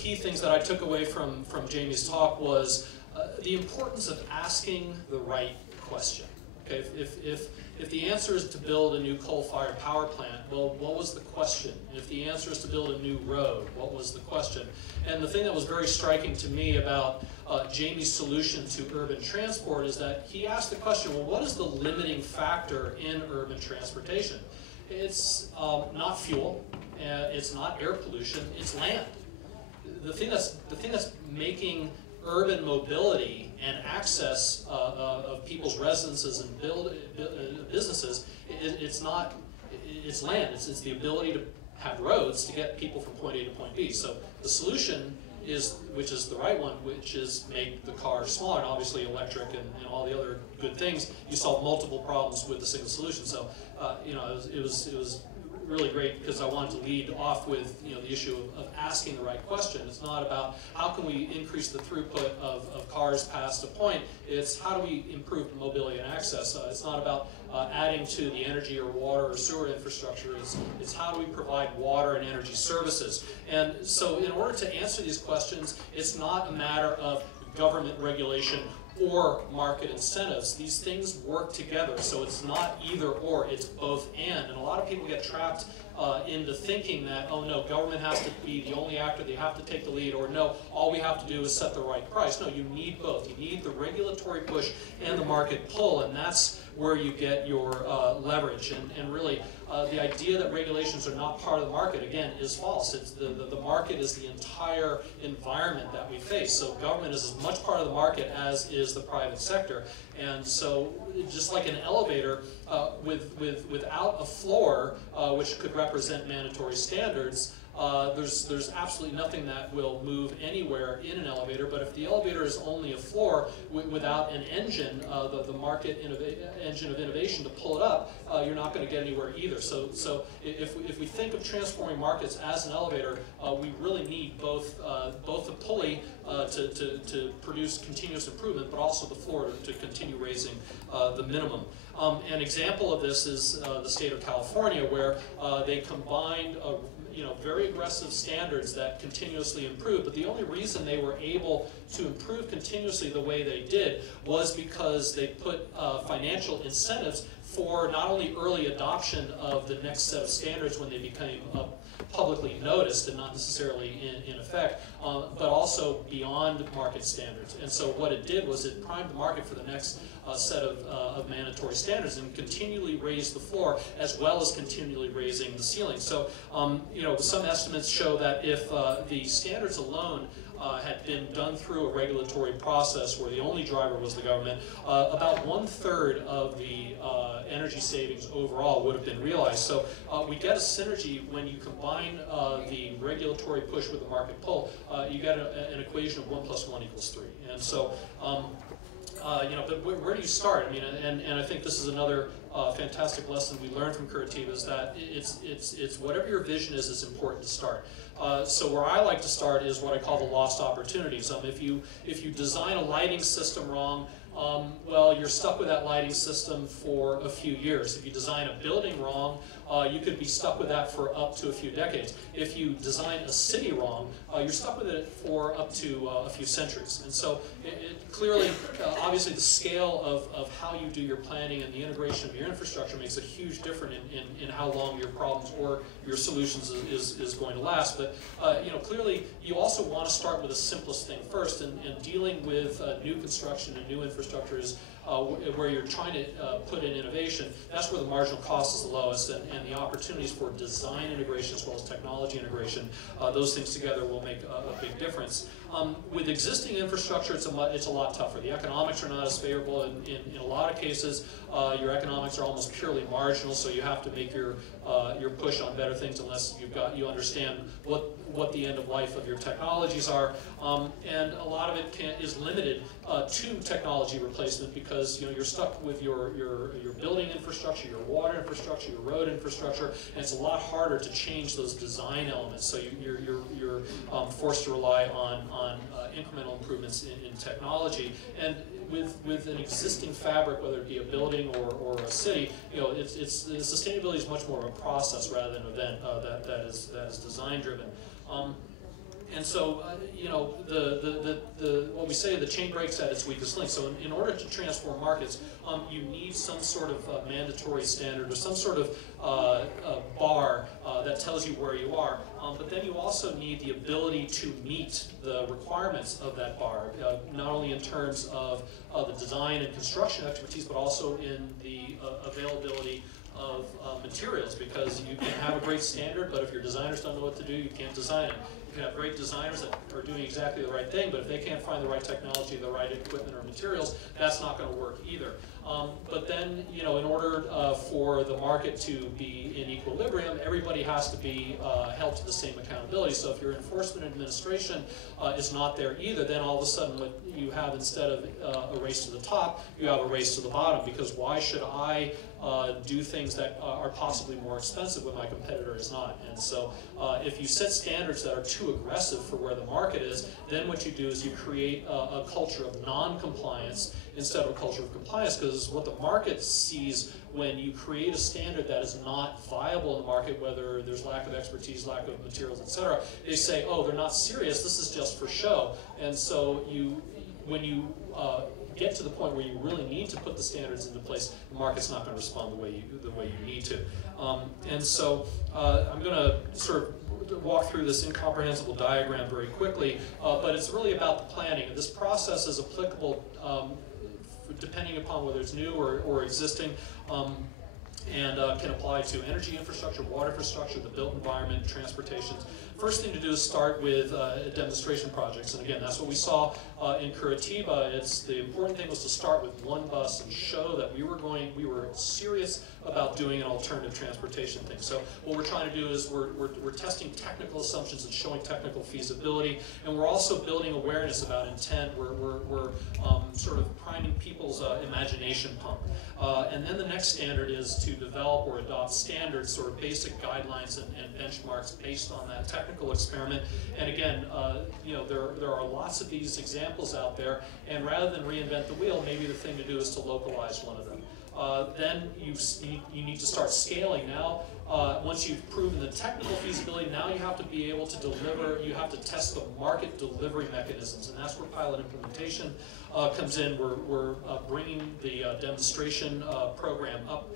key things that I took away from Jamie's talk was the importance of asking the right question. Okay, if the answer is to build a new coal-fired power plant, well, what was the question? If the answer is to build a new road, what was the question? And the thing that was very striking to me about Jamie's solution to urban transport is that he asked the question, well, what is the limiting factor in urban transportation? It's not fuel, it's not air pollution, it's land. The thing that's making urban mobility and access of people's residences and businesses, it's land. It's the ability to have roads to get people from point A to point B. So the solution is, which is the right one, which is make the car smaller, and obviously electric and all the other good things. You solve multiple problems with a single solution. So you know, it was really great because I wanted to lead off with, you know, the issue of asking the right question. It's not about how can we increase the throughput of cars past a point. It's how do we improve mobility and access. It's not about adding to the energy or water or sewer infrastructure. It's how do we provide water and energy services. And so in order to answer these questions, it's not a matter of government regulation or market incentives. These things work together, so it's not either or, it's both and. A lot of people get trapped into thinking that, oh no, government has to be the only actor, they have to take the lead, or no, all we have to do is set the right price. No, you need both. You need the regulatory push and the market pull, and that's where you get your leverage. And really, the idea that regulations are not part of the market, again, is false. It's the market is the entire environment that we face. So government is as much part of the market as is the private sector. And so just like an elevator, without a floor, which could represent mandatory standards, there's absolutely nothing that will move anywhere in an elevator. But if the elevator is only a floor without an engine, the market engine of innovation to pull it up, you're not going to get anywhere either. So if we think of transforming markets as an elevator, we really need both the pulley to produce continuous improvement, but also the floor to continue raising the minimum. An example of this is the state of California, where they combined very aggressive standards that continuously improve, but the only reason they were able to improve continuously the way they did was because they put financial incentives for not only early adoption of the next set of standards when they became publicly noticed and not necessarily in effect, but also beyond market standards. And so what it did was it primed the market for the next set of mandatory standards and continually raised the floor as well as continually raising the ceiling. So some estimates show that if the standards alone had been done through a regulatory process where the only driver was the government, about 1/3 of the energy savings overall would have been realized. So we get a synergy when you combine the regulatory push with the market pull. You get an equation of 1 + 1 = 3. And so but where do you start? I mean, and I think this is another fantastic lesson we learned from Curativa, is that it's whatever your vision is, it's important to start. So where I like to start is what I call the lost opportunities. If you design a lighting system wrong, well, you're stuck with that lighting system for a few years. If you design a building wrong, you could be stuck with that for up to a few decades. If you design a city wrong, you're stuck with it for up to a few centuries. And so it clearly, obviously the scale of how you do your planning and the integration of your infrastructure makes a huge difference in how long your problems or your solutions is going to last. But clearly you also want to start with the simplest thing first, and dealing with new construction and new infrastructure is where you're trying to put in innovation. That's where the marginal cost is the lowest, and the opportunities for design integration as well as technology integration, those things together will make a big difference. With existing infrastructure, it's a lot tougher. The economics are not as favorable. In a lot of cases, your economics are almost purely marginal, so you have to make your push on better things unless you understand what the end of life of your technologies are. And a lot of it is limited to technology replacement, because you're stuck with your building infrastructure, your water infrastructure, your road infrastructure, and it's a lot harder to change those design elements. So you're forced to rely on incremental improvements in technology. And with an existing fabric, whether it be a building or a city, sustainability is much more of a process rather than an event that is design driven. And so, you know, what we say, the chain breaks at its weakest link. So in order to transform markets, you need some sort of mandatory standard or some sort of bar that tells you where you are. But then you also need the ability to meet the requirements of that bar, not only in terms of the design and construction expertise, but also in the availability of materials, because you can have a great standard, but if your designers don't know what to do, you can't design it. You can have great designers that are doing exactly the right thing, but if they can't find the right technology, the right equipment or materials, that's not going to work either. But then, you know, in order for the market to be in equilibrium, everybody has to be held to the same accountability. So if your enforcement administration is not there either, then all of a sudden what you have, instead of a race to the top, you have a race to the bottom, because why should I do things that are possibly more expensive when my competitor is not? And so if you set standards that are too aggressive for where the market is, then what you do is you create a culture of non-compliance instead of a culture of compliance, because what the market sees when you create a standard that is not viable in the market, whether there's lack of expertise, lack of materials, etc., they say, oh, they're not serious, this is just for show. And so when you get to the point where you really need to put the standards into place, the market's not going to respond the way you need to. And so I'm going to sort of walk through this incomprehensible diagram very quickly, but it's really about the planning. And this process is applicable depending upon whether it's new or existing, and can apply to energy infrastructure, water infrastructure, the built environment, transportation. First thing to do is start with demonstration projects, and again, that's what we saw in Curitiba. The important thing was to start with one bus and show that we were serious about doing an alternative transportation thing. So what we're trying to do is we're testing technical assumptions and showing technical feasibility, and we're also building awareness about intent. We're sort of priming people's imagination pump. And then the next standard is to develop or adopt standards, sort of basic guidelines and benchmarks based on that technical experiment. And again, you know, there are lots of these examples out there, and rather than reinvent the wheel, maybe the thing to do is to localize one of them. Then you need to start scaling. Now, once you've proven the technical feasibility, now you have to be able to deliver, you have to test the market delivery mechanisms, and that's where pilot implementation comes in. We're bringing the demonstration program up,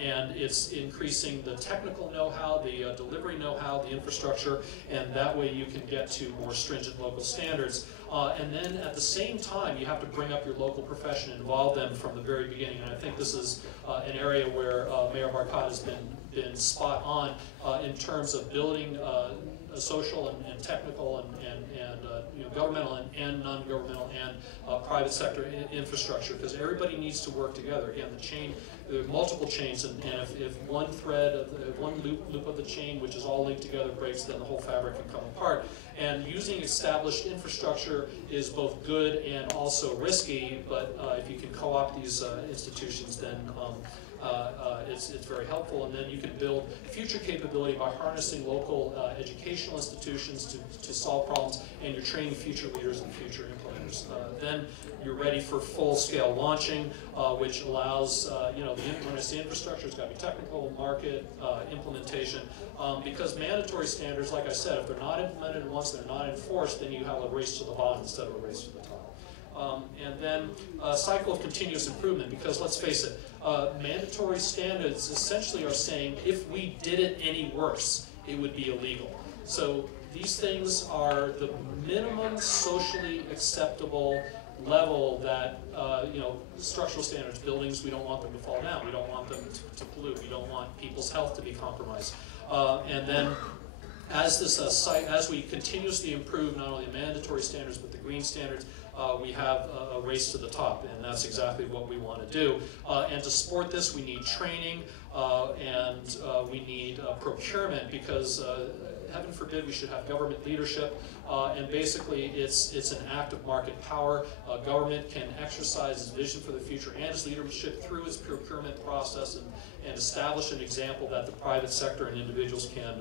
and it's increasing the technical know-how, the delivery know-how, the infrastructure, and that way you can get to more stringent local standards. And then at the same time, you have to bring up your local profession and involve them from the very beginning. And I think this is an area where Mayor Marcotte has been spot on in terms of building social and technical and you know, governmental and non-governmental and private sector infrastructure, because everybody needs to work together. Again, the chain, there are multiple chains, and if one thread, one loop of the chain, which is all linked together, breaks, then the whole fabric can come apart. And using established infrastructure is both good and also risky, but if you can co-opt these institutions, then it's very helpful. And then you can build future capability by harnessing local educational institutions to solve problems, and you're training future leaders and future implementers. Then you're ready for full-scale launching, which allows, you know, when I say infrastructure, it's got to be technical, market, implementation, because mandatory standards, like I said, if they're not implemented once, they're not enforced, then you have a race to the bottom instead of a race to the top. And then a cycle of continuous improvement, because let's face it, mandatory standards essentially are saying if we did it any worse, it would be illegal. So these things are the minimum socially acceptable level that, you know, structural standards, buildings, we don't want them to fall down, we don't want them to pollute, we don't want people's health to be compromised. And then as we continuously improve not only the mandatory standards but the green standards, we have a race to the top, and that's exactly what we want to do. And to support this, we need training, and we need procurement, because heaven forbid we should have government leadership, and basically it's an act of market power. Government can exercise its vision for the future and its leadership through its procurement process, and establish an example that the private sector and individuals can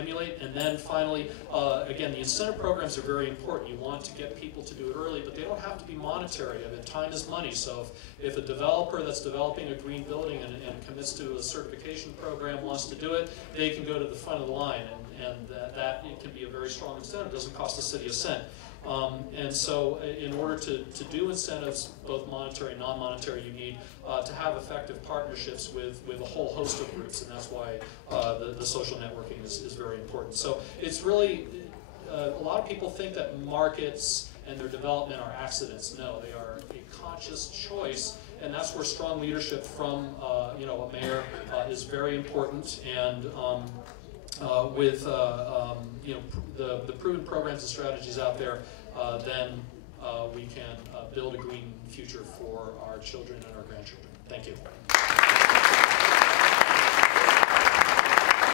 emulate. And then finally, again, the incentive programs are very important. You want to get people to do it early, but they don't have to be monetary. I mean, time is money. So if a developer that's developing a green building and commits to a certification program wants to do it, they can go to the front of the line, and that it can be a very strong incentive. It doesn't cost the city a cent. And so in order to do incentives, both monetary and non-monetary, you need to have effective partnerships with a whole host of groups, and that's why the social networking is very important. So it's really, a lot of people think that markets and their development are accidents. No, they are a conscious choice, and that's where strong leadership from a mayor is very important. And with the proven programs and strategies out there, then we can build a green future for our children and our grandchildren. Thank you.